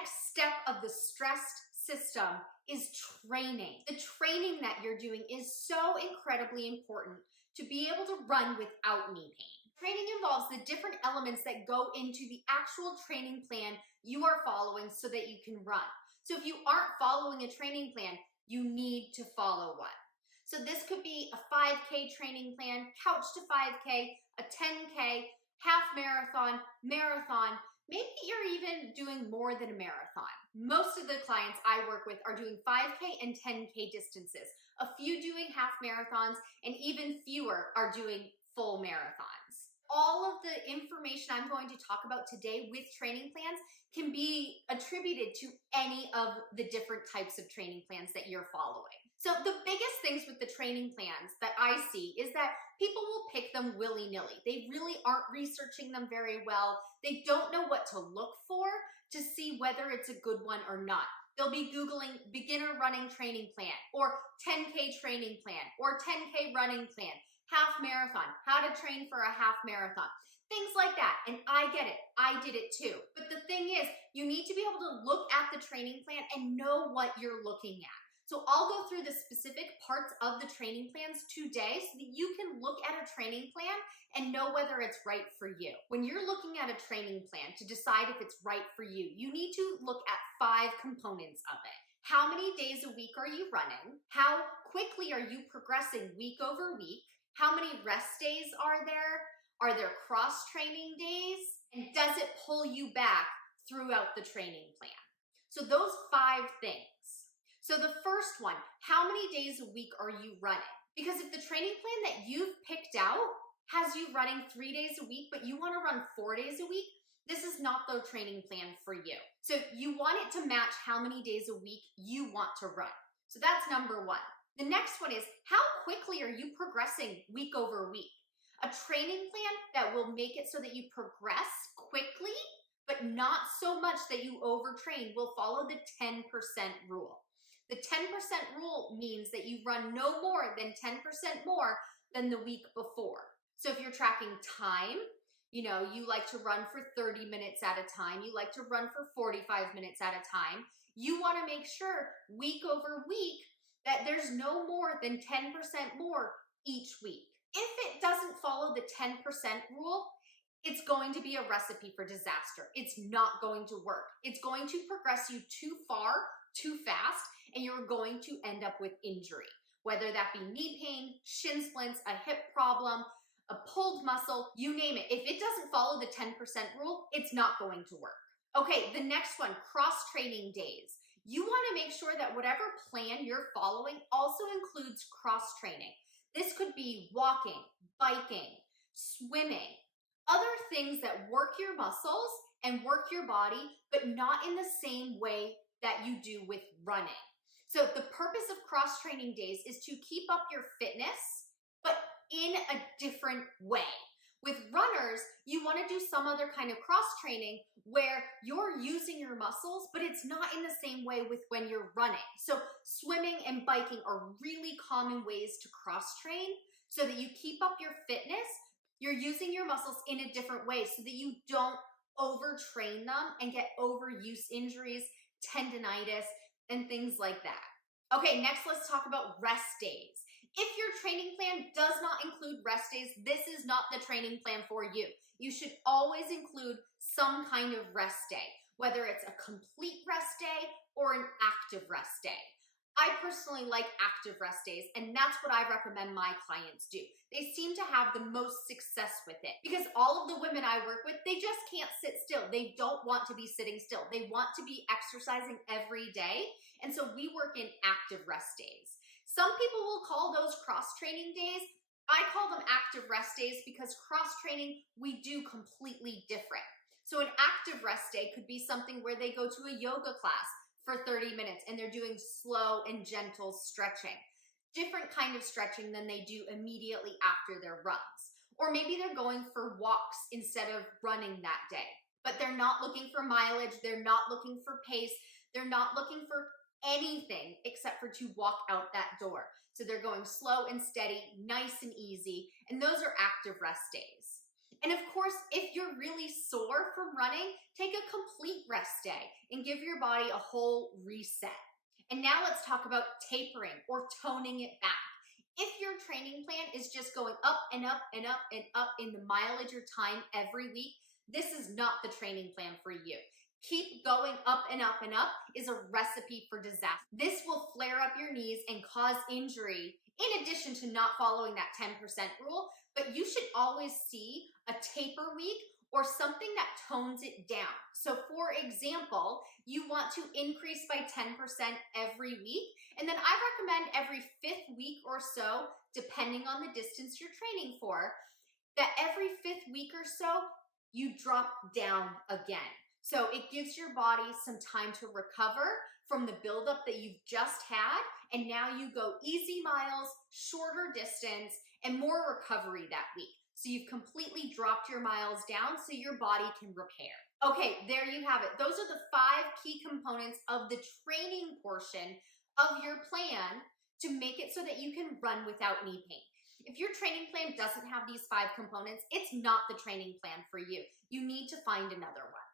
next step of the stressed system is training. The training that you're doing is so incredibly important to be able to run without knee pain. Training involves the different elements that go into the actual training plan you are following so that you can run. So if you aren't following a training plan, you need to follow one. So this could be a 5K training plan, couch to 5K, a 10K, half marathon, marathon. Maybe you're even doing more than a marathon. Most of the clients I work with are doing 5K and 10K distances. A few doing half marathons, and even fewer are doing full marathons. All of the information I'm going to talk about today with training plans can be attributed to any of the different types of training plans that you're following. So the biggest things with the training plans that I see is that people will pick them willy-nilly. They really aren't researching them very well. They don't know what to look for to see whether it's a good one or not. They'll be Googling beginner running training plan, or 10K training plan, or 10K running plan, half marathon, how to train for a half marathon, things like that. And I get it, I did it too. But the thing is, you need to be able to look at the training plan and know what you're looking at. So I'll go through the specific parts of the training plans today so that you can look at a training plan and know whether it's right for you. When you're looking at a training plan to decide if it's right for you, you need to look at 5 components of it. How many days a week are you running? How quickly are you progressing week over week? How many rest days are there? Are there cross-training days? And does it pull you back throughout the training plan? So those 5 things. So the first one, how many days a week are you running? Because if the training plan that you've picked out has you running 3 days a week, but you want to run 4 days a week, this is not the training plan for you. So you want it to match how many days a week you want to run. So that's number 1. The next one is, how quickly are you progressing week over week? A training plan that will make it so that you progress quickly, but not so much that you overtrain, will follow the 10% rule. The 10% rule means that you run no more than 10% more than the week before. So if you're tracking time, you know, you like to run for 30 minutes at a time, you like to run for 45 minutes at a time, you want to make sure week over week that there's no more than 10% more each week. If it doesn't follow the 10% rule, it's going to be a recipe for disaster. It's not going to work. It's going to progress you too far, too fast, and you're going to end up with injury. Whether that be knee pain, shin splints, a hip problem, a pulled muscle, you name it. If it doesn't follow the 10% rule, it's not going to work. Okay, the next one, cross-training days. You want to make sure that whatever plan you're following also includes cross-training. This could be walking, biking, swimming, other things that work your muscles and work your body, but not in the same way that you do with running. So the purpose of cross-training days is to keep up your fitness, but in a different way. With runners, you want to do some other kind of cross-training where you're using your muscles, but it's not in the same way with when you're running. So swimming and biking are really common ways to cross-train so that you keep up your fitness. You're using your muscles in a different way so that you don't overtrain them and get overuse injuries, tendinitis, and things like that. Okay, next let's talk about rest days. If your training plan does not include rest days, this is not the training plan for you. You should always include some kind of rest day, whether it's a complete rest day or an active rest day. I personally like active rest days, and that's what I recommend my clients do. They seem to have the most success with it because all of the women I work with, they just can't sit still. They don't want to be sitting still. They want to be exercising every day, and so we work in active rest days. Some people will call those cross-training days. I call them active rest days because cross-training we do completely different. So an active rest day could be something where they go to a yoga class for 30 minutes and they're doing slow and gentle stretching. Different kind of stretching than they do immediately after their runs. Or maybe they're going for walks instead of running that day. But they're not looking for mileage, they're not looking for pace, they're not looking for anything except for to walk out that door. So they're going slow and steady, nice and easy, and those are active rest days. And of course, if you're really sore from running, take a complete rest day and give your body a whole reset. And now let's talk about tapering or toning it back. If your training plan is just going up and up and up and up in the mileage or time every week, this is not the training plan for you. Keep going up and up and up is a recipe for disaster. This will flare up your knees and cause injury, in addition to not following that 10% rule, but you should always see a taper week or something that tones it down. So for example, you want to increase by 10% every week, and then I recommend every 5th week or so, depending on the distance you're training for, that every 5th week or so, you drop down again. So it gives your body some time to recover from the buildup that you've just had, and now you go easy miles, shorter distance, and more recovery that week. So you've completely dropped your miles down so your body can repair. Okay, there you have it. Those are the 5 key components of the training portion of your plan to make it so that you can run without knee pain. If your training plan doesn't have these 5 components, it's not the training plan for you. You need to find another one.